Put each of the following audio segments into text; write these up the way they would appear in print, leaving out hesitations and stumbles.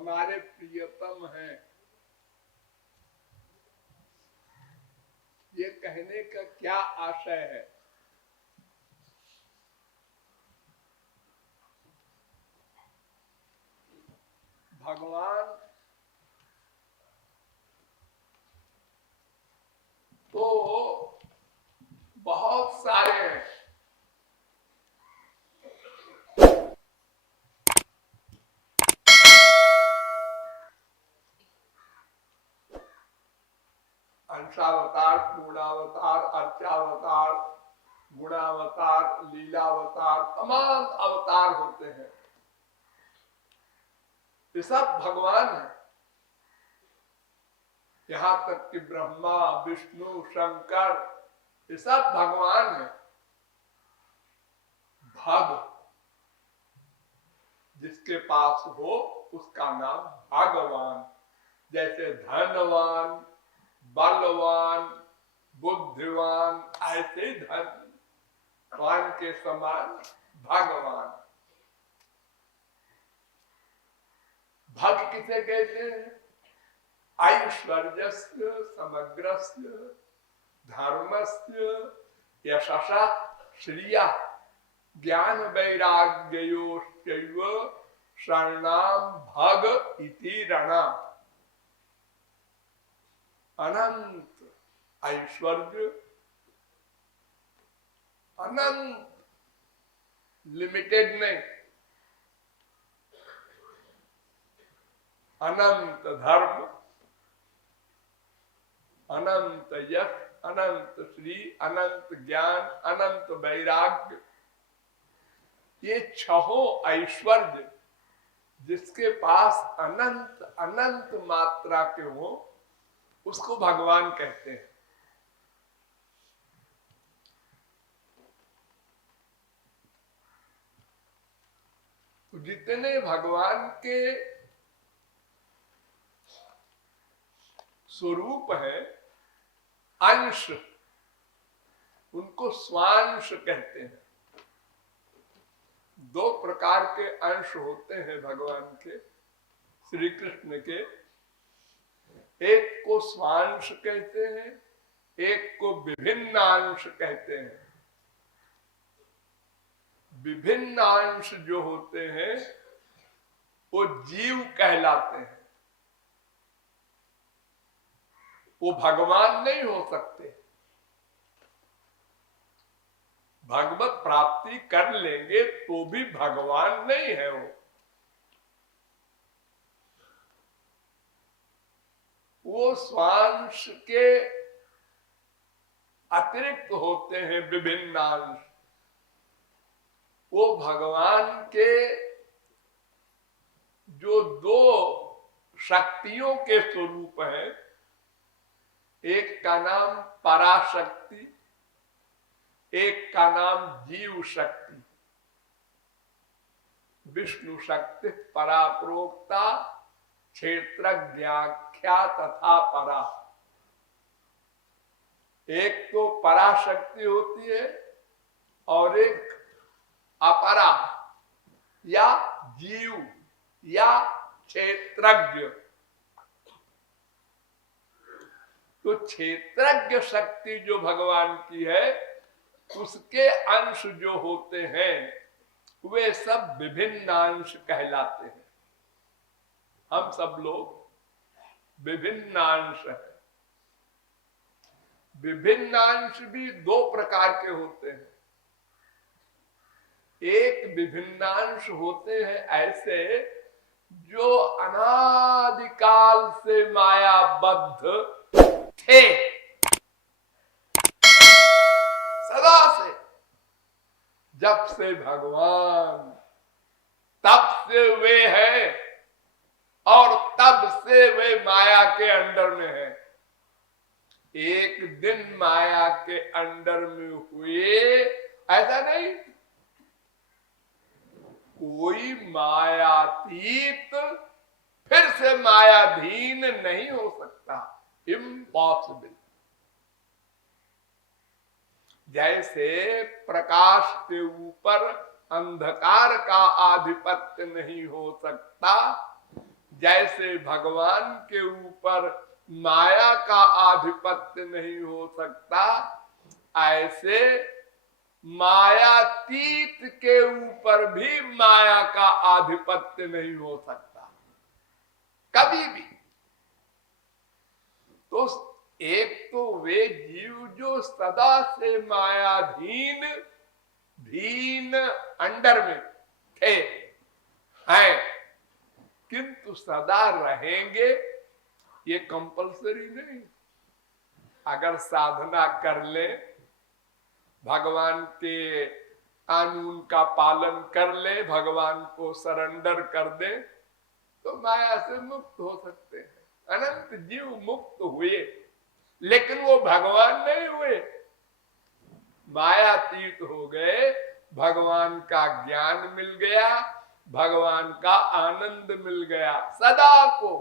हमारे प्रियतम हैं, ये कहने का क्या आशय है? भगवान तो बहुत सारे हैं, अंशावतार, पूर्णावतार, अर्चावतार, गुणावतार, लीलावतार, तमाम अवतार होते हैं। ये सब भगवान है। यहां तक कि ब्रह्मा, विष्णु, शंकर, ये सब भगवान है। भग जिसके पास हो उसका नाम भगवान। जैसे धनवान, बलवान, बुद्धिवान, ऐसे धनवान के समान भगवान। भग किसे कहते हैं? ऐश्वर्यस्य, समग्रस्य, धर्मस्य, यशसा, श्रिया, ज्ञान वैराग्योश्चैव शरणाम भग इति रणा। अनंत ऐश्वर्य, अनंत, लिमिटेड नहीं, अनंत धर्म, अनंत यश, अनंत श्री, अनंत ज्ञान, अनंत वैराग्य, ये छहों ऐश्वर्य जिसके पास अनंत अनंत मात्रा के हो उसको भगवान कहते हैं। तो जितने भगवान के स्वरूप है, अंश, उनको स्वांश कहते हैं। दो प्रकार के अंश होते हैं भगवान के, श्री कृष्ण के। एक को स्वांश कहते हैं, एक को विभिन्न अंश कहते हैं। विभिन्न अंश जो होते हैं वो जीव कहलाते हैं, वो भगवान नहीं हो सकते। भगवत प्राप्ति कर लेंगे तो भी भगवान नहीं है वो स्वांश के अतिरिक्त होते हैं विभिन्न अंश। वो भगवान के जो दो शक्तियों के स्वरूप हैं, एक का नाम पराशक्ति, एक का नाम जीव शक्ति। विष्णु शक्ति परा प्रोक्ता, क्षेत्रज्ञाख्या तथा परा। एक तो पराशक्ति होती है और एक अपरा या जीव या क्षेत्रज्ञ। तो क्षेत्रज्ञ शक्ति जो भगवान की है, उसके अंश जो होते हैं वे सब विभिन्न अंश कहलाते हैं। हम सब लोग विभिन्न अंश हैं। विभिन्न अंश भी दो प्रकार के होते हैं। एक विभिन्नांश होते हैं ऐसे जो अनादिकाल से मायाबद्ध थे, सदा से, जब से भगवान, तब से वे हैं और तब से वे माया के अंडर में हैं। एक दिन माया के अंडर में हुए ऐसा नहीं। कोई मायातीत फिर से मायाधीन नहीं हो सकता, इम्पॉसिबल। जैसे प्रकाश के ऊपर अंधकार का आधिपत्य नहीं हो सकता, जैसे भगवान के ऊपर माया का आधिपत्य नहीं हो सकता, ऐसे मायातीत के ऊपर भी माया का आधिपत्य नहीं हो सकता कभी भी। तो एक तो वे जीव जो सदा से मायाधीन धीन अंडर में थे हैं, किंतु सदा रहेंगे ये कंपलसरी नहीं। अगर साधना कर ले, भगवान के कानून का पालन कर ले, भगवान को सरेंडर कर दे, तो माया से मुक्त हो सकते हैं। अनंत जीव मुक्त हुए, लेकिन वो भगवान नहीं हुए, मायातीत हो गए। भगवान का ज्ञान मिल गया, भगवान का आनंद मिल गया सदा को।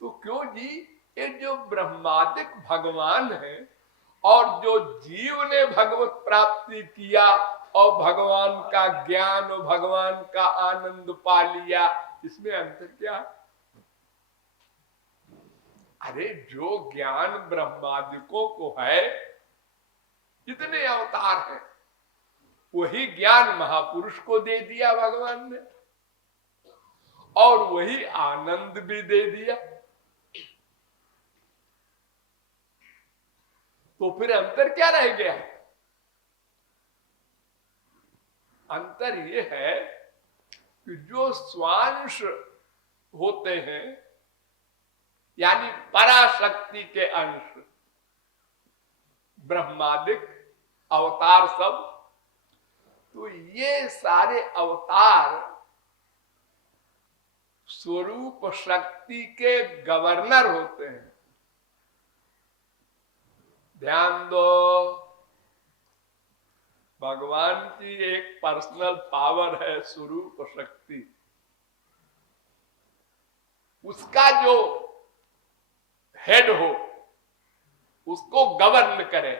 तो क्यों जी, ये जो ब्रह्मादिक भगवान है और जो जीव ने भगवत प्राप्ति किया और भगवान का ज्ञान और भगवान का आनंद पा लिया, इसमें अंतर क्या? अरे जो ज्ञान ब्रह्मादिकों को है, जितने अवतार हैं, वही ज्ञान महापुरुष को दे दिया भगवान ने, और वही आनंद भी दे दिया। तो फिर अंतर क्या रह गया? अंतर ये है कि जो स्वांश होते हैं, यानी पराशक्ति के अंश, ब्रह्मादिक अवतार सब, तो ये सारे अवतार स्वरूप शक्ति के गवर्नर होते हैं। ध्यान दो, भगवान की एक पर्सनल पावर है स्वरूप शक्ति। उसका जो हेड हो, उसको गवर्न करे,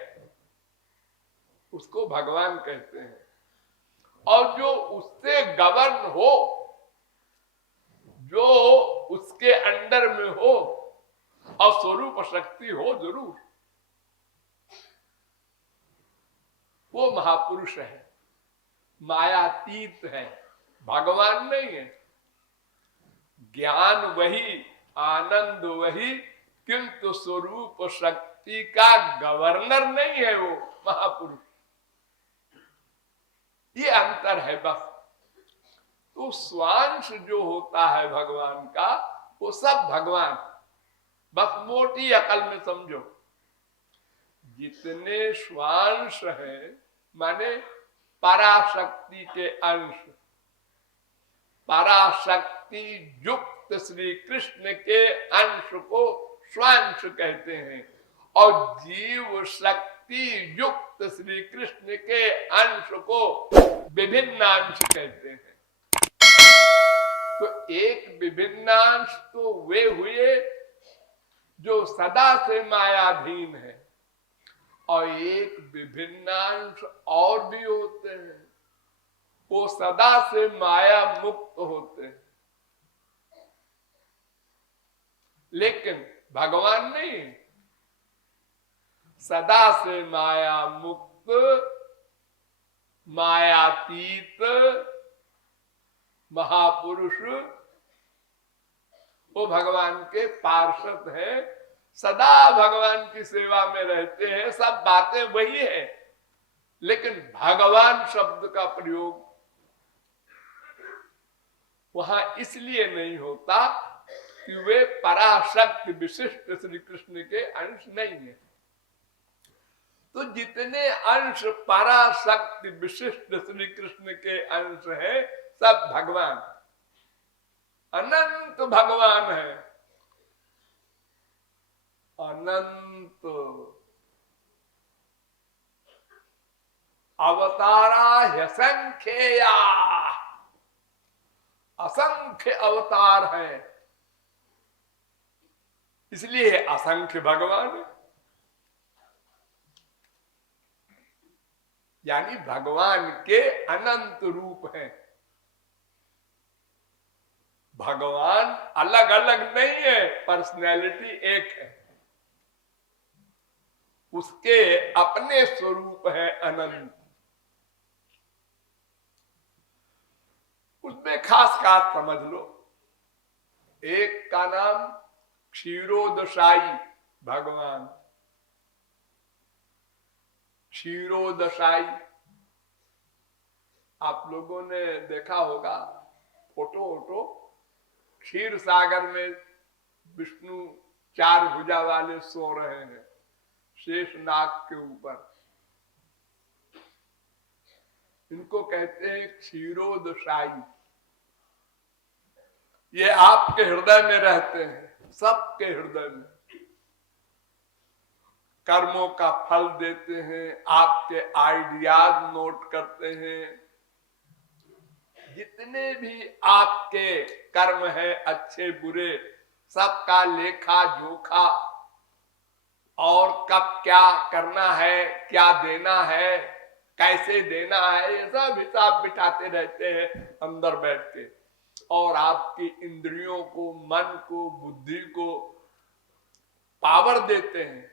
उसको भगवान कहते हैं। और जो उससे गवर्न हो, जो उसके अंडर में हो और स्वरूप शक्ति हो जरूर, वो महापुरुष है, मायातीत है, भगवान नहीं है। ज्ञान वही, आनंद वही, किंतु स्वरूप शक्ति का गवर्नर नहीं है वो महापुरुष। ये अंतर है बस। तो स्वांश जो होता है भगवान का, वो सब भगवान, बस मोटी अकल में समझो। जितने स्वांश हैं, माने पराशक्ति के अंश, पराशक्ति युक्त श्री कृष्ण के अंश को स्वांश कहते हैं, और जीव शक्ति युक्त श्री कृष्ण के अंश को विभिन्न अंश कहते हैं। तो एक विभिन्नांश तो वे हुए जो सदा से मायाधीन है, और एक विभिन्नांश और भी होते हैं, वो सदा से माया मुक्त होते हैं। लेकिन भगवान नहीं, सदा से माया मुक्त, मायातीत महापुरुष, वो भगवान के पार्षद हैं, सदा भगवान की सेवा में रहते हैं। सब बातें वही है, लेकिन भगवान शब्द का प्रयोग वहां इसलिए नहीं होता कि वे पराशक्ति विशिष्ट श्री कृष्ण के अंश नहीं है। तो जितने अंश पराशक्ति विशिष्ट श्री कृष्ण के अंश हैं, सब भगवान, अनंत भगवान है, अनंत। अवतारा ह्यसंख्येया, असंख्य अवतार है, इसलिए असंख्य भगवान है। यानी भगवान के अनंत रूप हैं। भगवान अलग अलग नहीं है, पर्सनैलिटी एक है, उसके अपने स्वरूप है अनंत। उसमें खास खास समझ लो। एक का नाम क्षीरोदशाई भगवान, क्षीरोदशाई आप लोगों ने देखा होगा फोटो वोटो। क्षीर सागर में विष्णु 4 भुजा वाले सो रहे हैं शेष नाग के ऊपर, इनको कहते हैं क्षीरोदशाई। ये आपके हृदय में रहते हैं, सबके हृदय में कर्मों का फल देते हैं, आपके आइडियाज नोट करते हैं। जितने भी आपके कर्म है अच्छे बुरे, सबका लेखा जोखा और कब क्या करना है, क्या देना है, कैसे देना है, ये सब हिसाब बिठाते रहते हैं अंदर बैठ के। और आपकी इंद्रियों को, मन को, बुद्धि को पावर देते हैं,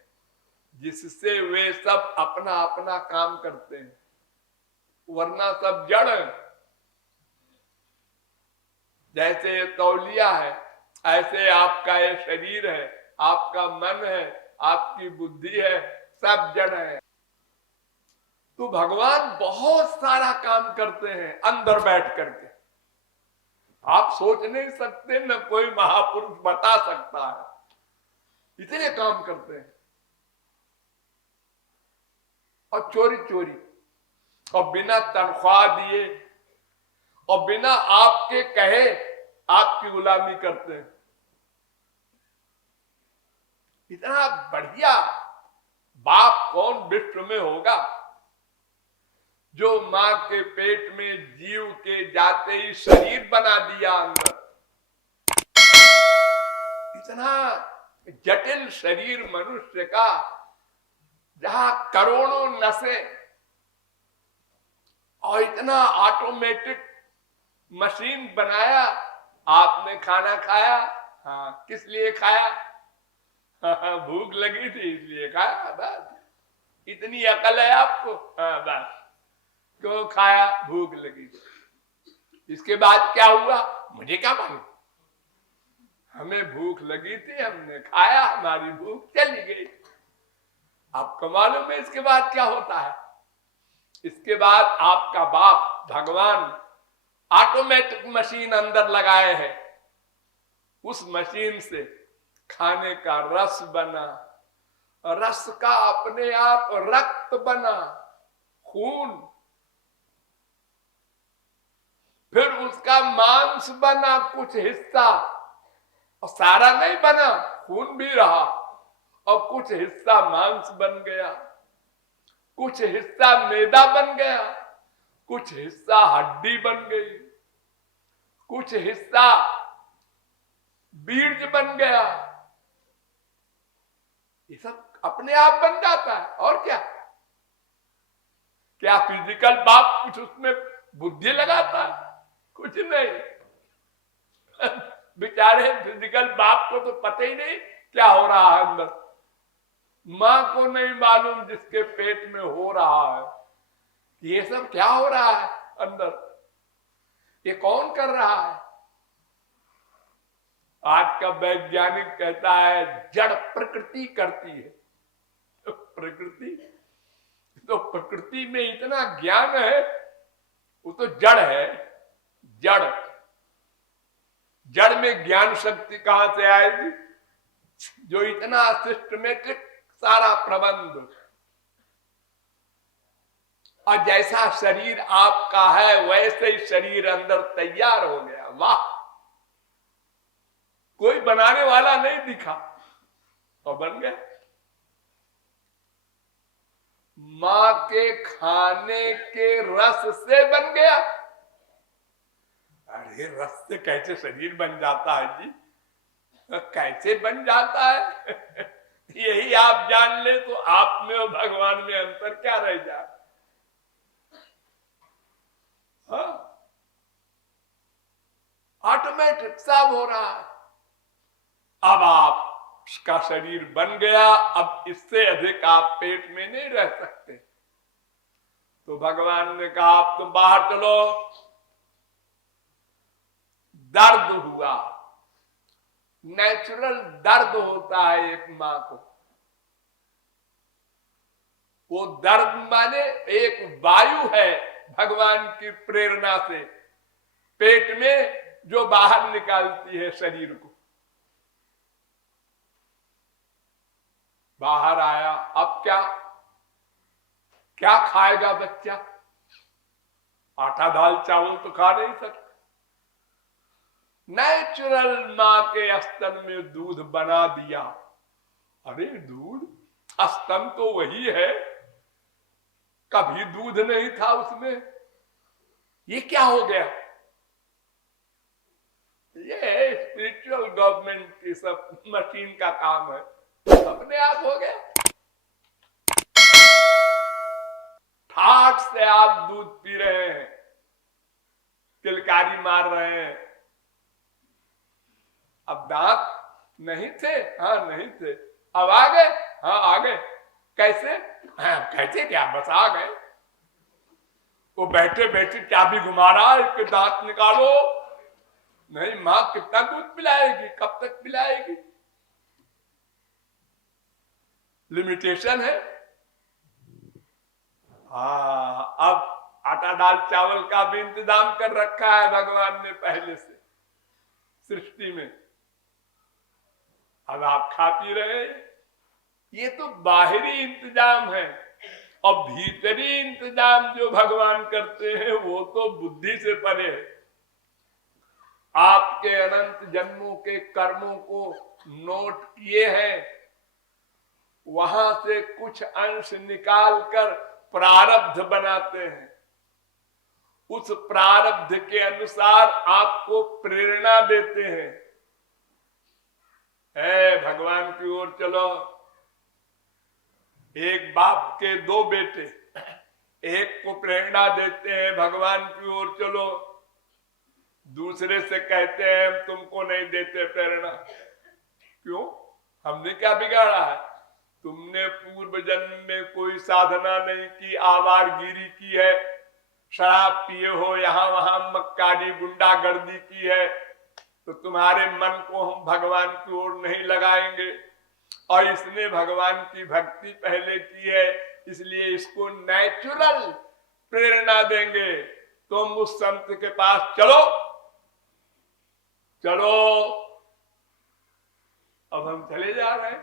जिससे वे सब अपना अपना काम करते हैं, वरना सब जड़ है। जैसे ये तौलिया है, ऐसे आपका ये शरीर है, आपका मन है, आपकी बुद्धि है, सब जड़ है। तो भगवान बहुत सारा काम करते हैं अंदर बैठ करके, आप सोच नहीं सकते, न कोई महापुरुष बता सकता है, इतने काम करते हैं। और चोरी चोरी और बिना तनख्वाह दिए और बिना आपके कहे आपकी गुलामी करते हैं। इतना बढ़िया बाप कौन विश्व में होगा जो मां के पेट में जीव के जाते ही शरीर बना दिया अंदर। इतना जटिल शरीर मनुष्य का, जहां करोड़ों नसें और इतना ऑटोमेटिक मशीन बनाया। आपने खाना खाया, हाँ किस लिए खाया? हाँ, भूख लगी थी इसलिए खाया, बस। इतनी अकल है आपको, हाँ बस, क्यों खाया? भूख लगी थी। इसके बाद क्या हुआ मुझे क्या मालूम, हमें भूख लगी थी, हमने खाया, हमारी भूख चली गई। आपको मालूम है इसके बाद क्या होता है? इसके बाद आपका बाप भगवान ऑटोमेटिक मशीन अंदर लगाए है, उस मशीन से खाने का रस बना, रस का अपने आप रक्त बना, खून, फिर उसका मांस बना कुछ हिस्सा, और सारा नहीं बना, खून भी रहा, और कुछ हिस्सा मांस बन गया, कुछ हिस्सा मैदा बन गया, कुछ हिस्सा हड्डी बन गई, कुछ हिस्सा बीज बन गया। ये सब अपने आप बन जाता है। और क्या क्या फिजिकल बाप कुछ उसमें बुद्धि लगाता है? कुछ नहीं। बेचारे फिजिकल बाप को तो पता ही नहीं क्या हो रहा है अंदर, मां को नहीं मालूम जिसके पेट में हो रहा है ये सब क्या हो रहा है अंदर, ये कौन कर रहा है। आज का वैज्ञानिक कहता है जड़ प्रकृति करती है। प्रकृति तो प्रकृति में इतना ज्ञान है, वो तो जड़ है। जड़ जड़ में ज्ञान शक्ति कहां से आएगी? जो इतना सिस्टमेटिक सारा प्रबंध, और जैसा शरीर आपका है वैसे ही शरीर अंदर तैयार हो गया। वाह, कोई बनाने वाला नहीं दिखा और बन गया। मां के खाने के रस से बन गया। अरे रस से कैसे शरीर बन जाता है जी? कैसे बन जाता है? यही आप जान ले तो आप में और भगवान में अंतर क्या रह जाए। हाँ, ऑटोमेटिक सब हो रहा है। अब आप उसका शरीर बन गया, अब इससे अधिक आप पेट में नहीं रह सकते। तो भगवान ने कहा अब तुम बाहर चलो। दर्द हुआ, नेचुरल दर्द होता है एक मां को। वो दर्द माने एक वायु है भगवान की प्रेरणा से पेट में जो बाहर निकालती है शरीर को। बाहर आया, अब क्या क्या खाएगा बच्चा? आटा दाल चावल तो खा नहीं सकता। नेचुरल मां के स्तन में दूध बना दिया। अरे दूध, स्तन तो वही है, कभी दूध नहीं था उसमें, ये क्या हो गया? ये स्पिरिचुअल गवर्नमेंट की सब मशीन का काम है, अपने आप हो गया। ठाट से आप दूध पी रहे हैं, किलकारी मार रहे हैं। अब दांत नहीं थे? हाँ नहीं थे। अब आ गए? हाँ आ गए। कैसे? हाँ, कैसे क्या, बस आ गए। वो बैठे बैठे चाबी घुमा रहा है कि दांत निकालो। नहीं, मां कितना दूध पिलाएगी, कब तक पिलाएगी? लिमिटेशन है। हाँ, अब आटा दाल चावल का भी इंतजाम कर रखा है भगवान ने पहले से सृष्टि में। अब आप खा पी रहे हैं। ये तो बाहरी इंतजाम है, और भीतरी इंतजाम जो भगवान करते हैं वो तो बुद्धि से परे है। आपके अनंत जन्मों के कर्मों को नोट किए हैं, वहां से कुछ अंश निकालकर प्रारब्ध बनाते हैं। उस प्रारब्ध के अनुसार आपको प्रेरणा देते हैं। भगवान की ओर चलो। एक बाप के दो बेटे, एक को प्रेरणा देते हैं भगवान की ओर चलो, दूसरे से कहते हैं हम तुमको नहीं देते प्रेरणा। क्यों? हमने क्या बिगाड़ा है? तुमने पूर्व जन्म में कोई साधना नहीं की, आवारगिरी की है, शराब पिए हो, यहां वहां मक्कारी गुंडागर्दी की है, तो तुम्हारे मन को हम भगवान की ओर नहीं लगाएंगे। और इसने भगवान की भक्ति पहले की है, इसलिए इसको नेचुरल प्रेरणा देंगे। तुम उस संत के पास चलो चलो। अब हम चले जा रहे हैं,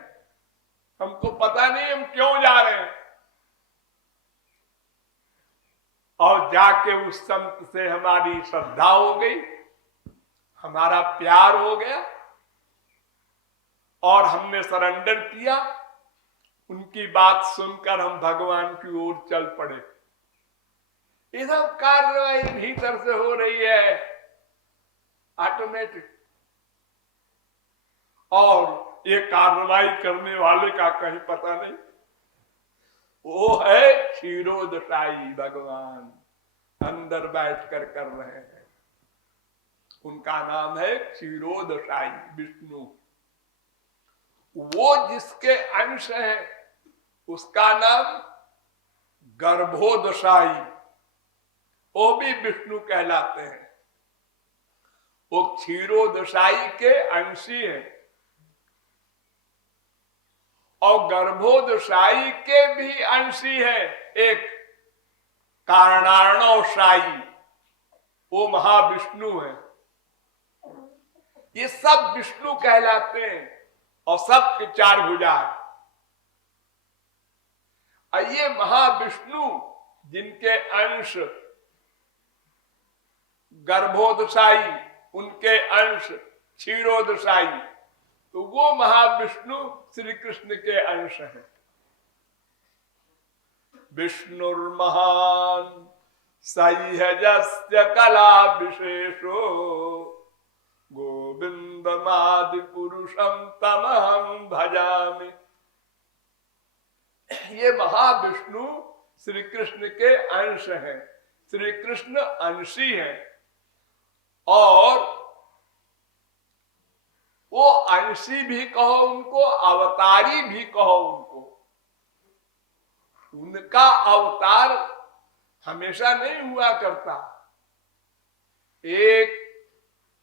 हमको पता नहीं हम क्यों जा रहे हैं। और जाके उस संत से हमारी श्रद्धा हो गई, हमारा प्यार हो गया, और हमने सरेंडर किया। उनकी बात सुनकर हम भगवान की ओर चल पड़े। ये सब कार्रवाई भीतर से हो रही है ऑटोमेटिक। और ये कार्रवाई करने वाले का कहीं पता नहीं। वो है क्षीरोदशाई भगवान, अंदर बैठकर कर रहे हैं। उनका नाम है क्षीरोदशाई विष्णु। वो जिसके अंश है उसका नाम गर्भोदशाई, वो भी विष्णु कहलाते हैं। वो क्षीरोदशाई के अंशी हैं। और गर्भोदशाई के भी अंशी है एक कारणार्णवशाई, वो महाविष्णु है। ये सब विष्णु कहलाते हैं, और सबके चार भुजा है। और ये महाविष्णु जिनके अंश गर्भोदशाई, उनके अंश क्षीरोदशाई, तो वो महाविष्णु श्री कृष्ण के अंश हैं। विष्णुर्महान सह्यजस्य कला विशेषो गोविंदमादि पुरुषम तमहं भजामि। ये महाविष्णु श्री कृष्ण के अंश हैं, श्री कृष्ण अंशी हैं। और अविनाशी भी कहो उनको, अवतारी भी कहो उनको। उनका अवतार हमेशा नहीं हुआ करता। एक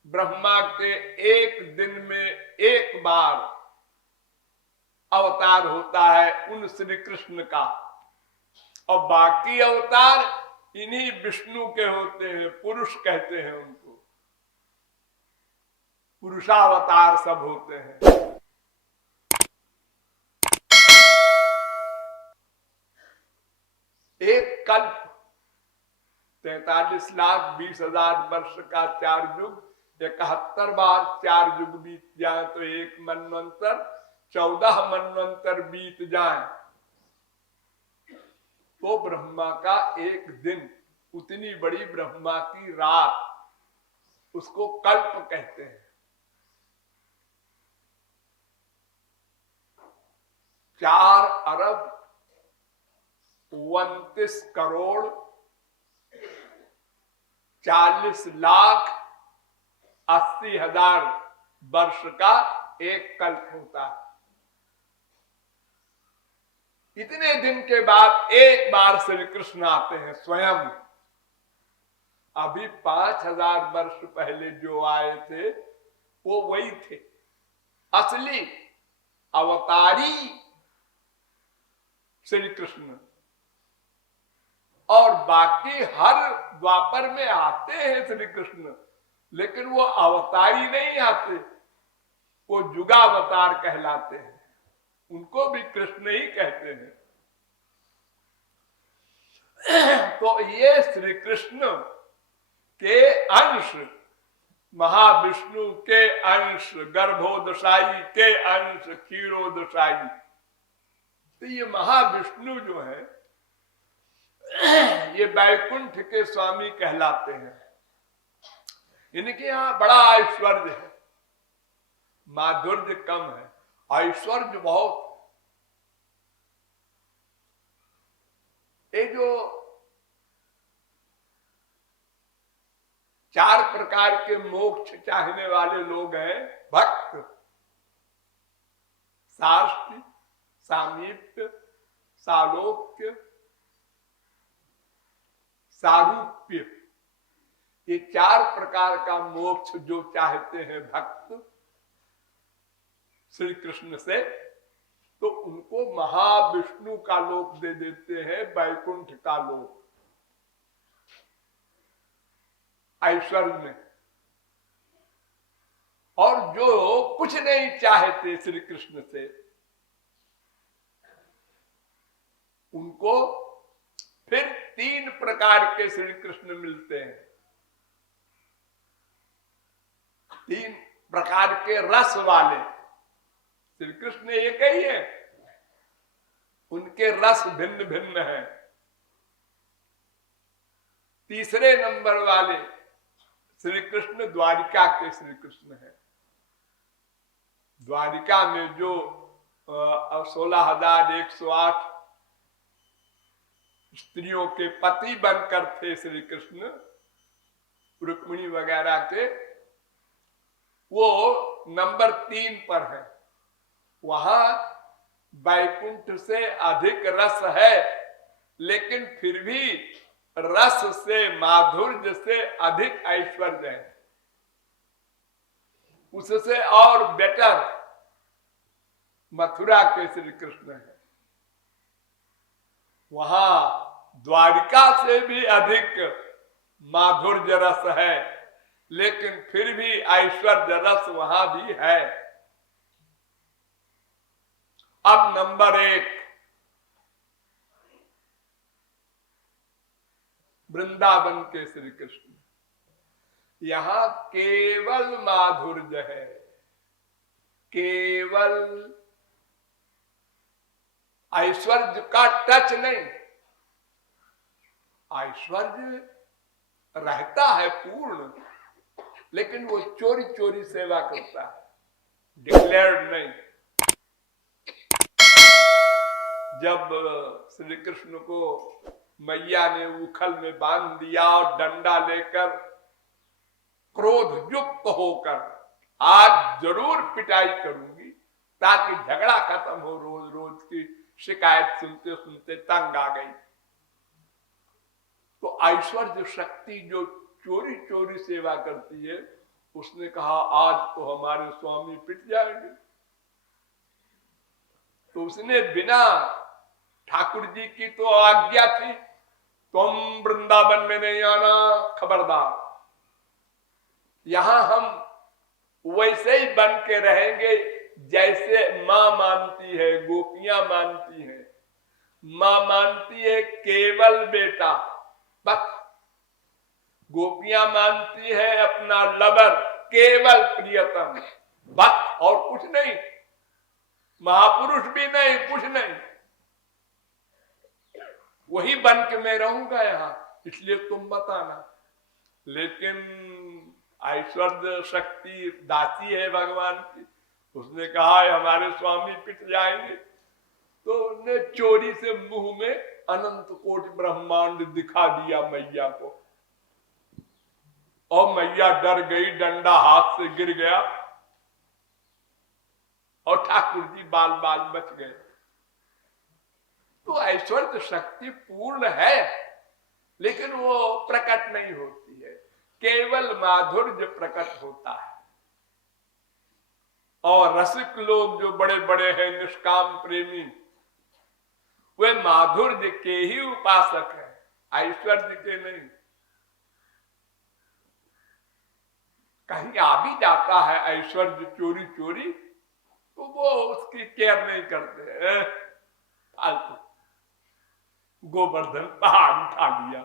ब्रह्मा के एक दिन में एक बार अवतार होता है उन श्री कृष्ण का, और बाकी अवतार इन्हीं विष्णु के होते हैं, पुरुष कहते हैं उनको, पुरुषावतार सब होते हैं। एक कल्प 43,20,000 वर्ष का 4 युग, 71 बार 4 युग बीत जाए तो एक मनवंतर, 14 मनवंतर बीत जाए तो ब्रह्मा का एक दिन, उतनी बड़ी ब्रह्मा की रात, उसको कल्प कहते हैं। 4 अरब 29 करोड़ 40 लाख 80 हजार वर्ष का एक कल्प होता है। इतने दिन के बाद एक बार श्री कृष्ण आते हैं स्वयं। अभी 5000 वर्ष पहले जो आए थे वो वही थे, असली अवतारी श्री कृष्ण। और बाकी हर द्वापर में आते हैं श्री कृष्ण, लेकिन वो अवतारी नहीं आते, वो जुगावतार कहलाते हैं, उनको भी कृष्ण ही कहते हैं। तो ये श्री कृष्ण के अंश, महाविष्णु के अंश, गर्भोदशाई के अंश, क्षीरोदशाई, तो ये महाविष्णु जो है ये वैकुंठ के स्वामी कहलाते हैं। इनके यहाँ बड़ा ऐश्वर्य है, माधुर्य कम है, ऐश्वर्य बहुत। ये जो 4 प्रकार के मोक्ष चाहने वाले लोग हैं, भक्त, साष्ट, सामीप्य, सालोक्य, सारूप्य, ये 4 प्रकार का मोक्ष जो चाहते हैं भक्त श्री कृष्ण से, तो उनको महाविष्णु का लोक दे देते हैं, वैकुंठ का लोक, ऐश्वर्य में। और जो कुछ नहीं चाहते श्री कृष्ण से, उनको फिर 3 प्रकार के श्री कृष्ण मिलते हैं। 3 प्रकार के रस वाले श्री कृष्ण एक ही है, उनके रस भिन्न भिन्न हैं। तीसरे नंबर वाले श्री कृष्ण द्वारिका के श्री कृष्ण हैं। द्वारिका में जो 16,108 स्त्रियों के पति बनकर थे श्री कृष्ण, रुक्मिणी वगैरह के, वो नंबर 3 पर है। वहां वैकुंठ से अधिक रस है, लेकिन फिर भी रस से, माधुर्य से अधिक ऐश्वर्य है। उससे और बेटर मथुरा के श्री कृष्ण है। वहां द्वारिका से भी अधिक माधुर्य रस है, लेकिन फिर भी ऐश्वर्य रस वहां भी है। अब नंबर 1 वृंदावन के श्री कृष्ण, यहां केवल माधुर्य है, केवल ऐश्वर्य का टच नहीं। ऐश्वर्य रहता है पूर्ण, लेकिन वो चोरी चोरी सेवा करता है, डिक्लेयर्ड नहीं। जब श्री कृष्ण को मैया ने उखल में बांध दिया और डंडा लेकर क्रोध युक्त होकर आज जरूर पिटाई करूंगी ताकि झगड़ा खत्म हो। रोज रोज की शिकायत सुनते सुनते तंग आ गई। तो ऐश्वर्य शक्ति जो चोरी चोरी सेवा करती है, उसने कहा आज तो हमारे स्वामी पिट जाएंगे। तो उसने बिना ठाकुर जी की तो आज्ञा थी, तुम वृंदावन में नहीं आना, खबरदार। यहां हम वैसे ही बन के रहेंगे जैसे मां मानती है, गोपियां मानती हैं। मां मानती है केवल बेटा, बस। गोपियां मानती है अपना लवर, केवल प्रियतम, बस, और कुछ नहीं। महापुरुष भी नहीं, कुछ नहीं। वही बन के मैं रहूंगा यहां, इसलिए तुम बताना। लेकिन ऐश्वर्य शक्ति दासी है भगवान की, उसने कहा हमारे स्वामी पिट जाएंगे। तो उसने चोरी से मुंह में अनंत कोटि ब्रह्मांड दिखा दिया मैया को, और मैया डर गई, डंडा हाथ से गिर गया और ठाकुर जी बाल बाल बच गए। तो ऐश्वर्य शक्ति पूर्ण है, लेकिन वो प्रकट नहीं होती है, केवल माधुर्य प्रकट होता है। और रसिक लोग जो बड़े बड़े हैं, निष्काम प्रेमी, वे माधुर्य के ही उपासक हैं, ऐश्वर्य के नहीं। कहीं आ भी जाता है ऐश्वर्य चोरी चोरी, तो वो उसकी केयर नहीं करते, फालतू। गोवर्धन पहाड़ उठा लिया,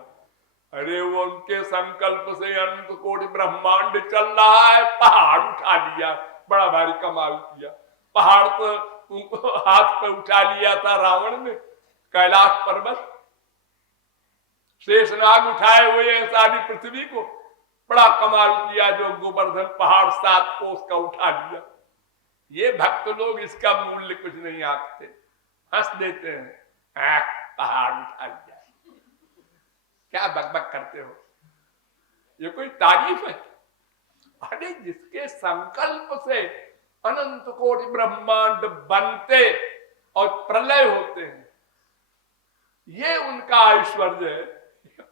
अरे वो उनके संकल्प से अनंत कोटि ब्रह्मांड चल रहा है, पहाड़ उठा लिया, बड़ा भारी कमाल किया। पहाड़ तो उनको हाथ पे उठा लिया था रावण ने, कैलाश पर्वत। शेषनाग उठाए हुए सारी पृथ्वी को, बड़ा कमाल किया जो गोवर्धन पहाड़ 7 कोस का उठा लिया। ये भक्त लोग इसका मूल्य कुछ नहीं आंकते, हंस देते हैं, पहाड़ उठा लिया, क्या बकबक करते हो, ये कोई तारीफ है? अरे जिसके संकल्प से अनंत कोटि ब्रह्मांड बनते और प्रलय होते हैं, ये उनका ऐश्वर्य है।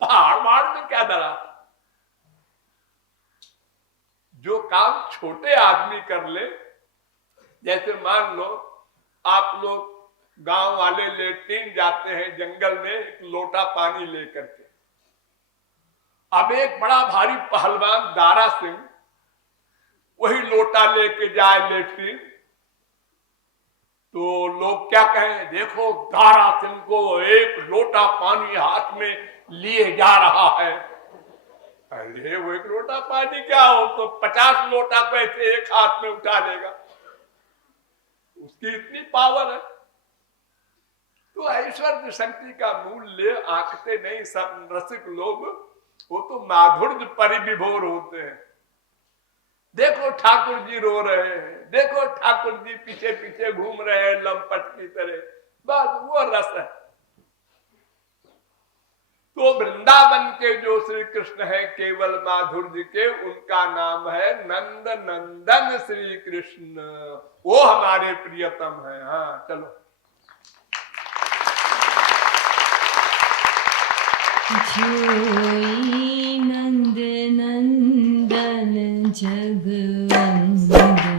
पहाड़ में क्या डरा? जो काम छोटे आदमी कर ले, जैसे मान लो आप लोग गांव वाले लेट्रिन जाते हैं जंगल में एक लोटा पानी लेकर के। अब एक बड़ा भारी पहलवान दारा सिंह वही लोटा लेके जाए लेट्रिन, तो लोग क्या कहें, देखो दारा सिंह को एक लोटा पानी हाथ में लिए जा रहा है। अरे वो एक लोटा पानी क्या हो, तो 50 लोटा पैसे एक हाथ में उठा लेगा, उसकी इतनी पावर है। तो ऐश्वर्य शक्ति का मूल्य आंकते नहीं सब रसिक लोग, वो तो माधुर्य परिविभोर होते हैं। देखो ठाकुर जी रो रहे हैं, देखो ठाकुर जी पीछे पीछे घूम रहे हैं लंपट की तरह, बस वो रस है। तो वृंदावन के जो श्री कृष्ण है केवल माधुर्य के, उनका नाम है नंद नंदन श्री कृष्ण, वो हमारे प्रियतम है। हाँ चलो। जोई नंद नंदन जगवंदन